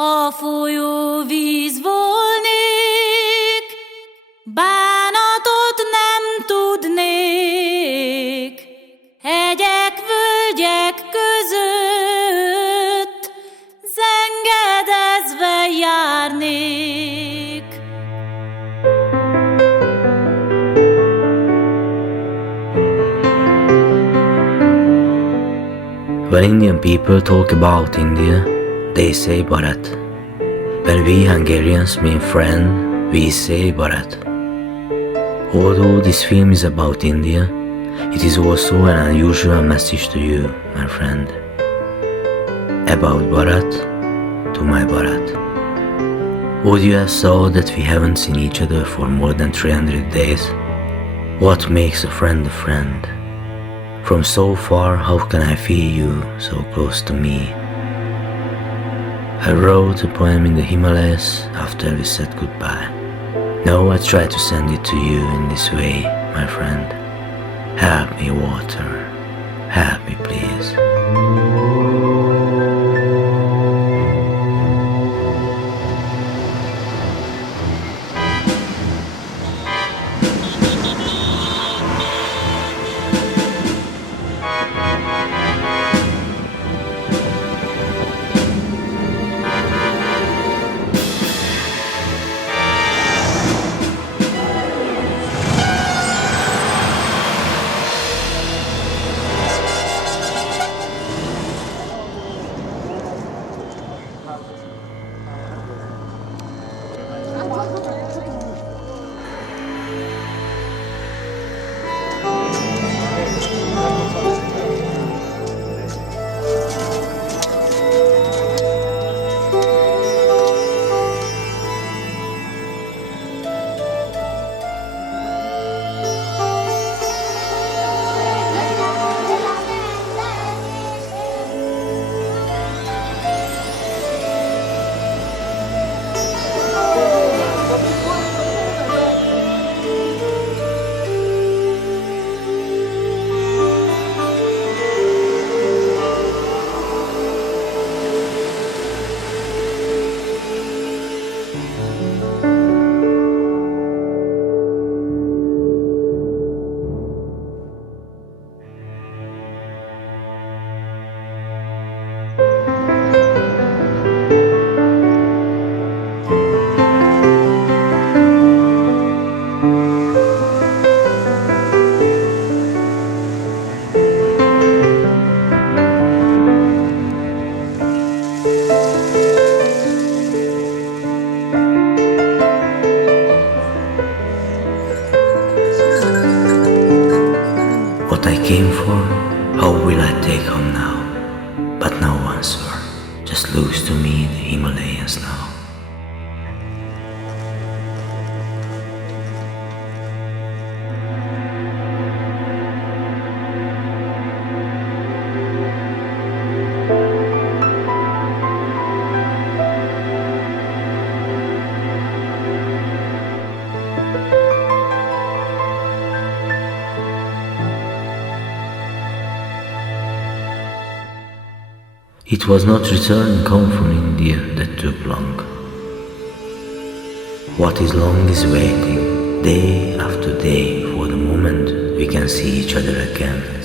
Ha folyó víz volnék, bánatot nem tudnék, hegyek, völgyek között zengedezve járnék. When Indian people talk about India, they say Bharat. When we Hungarians mean friend, we say Bharat. Although this film is about India, it is also an unusual message to you, my friend. About Bharat to my Bharat. Would you have thought that we haven't seen each other for more than 300 days? What makes a friend a friend? From so far, how can I feel you so close to me? I wrote a poem in the Himalayas after we said goodbye. Now I try to send it to you in this way, my friend. Help me, water. Help me, please. What I came for, how will I take home now? But no answer, just lose to me the Himalayas now. It was not returning home from India that took long. What is long is waiting, day after day, for the moment we can see each other again.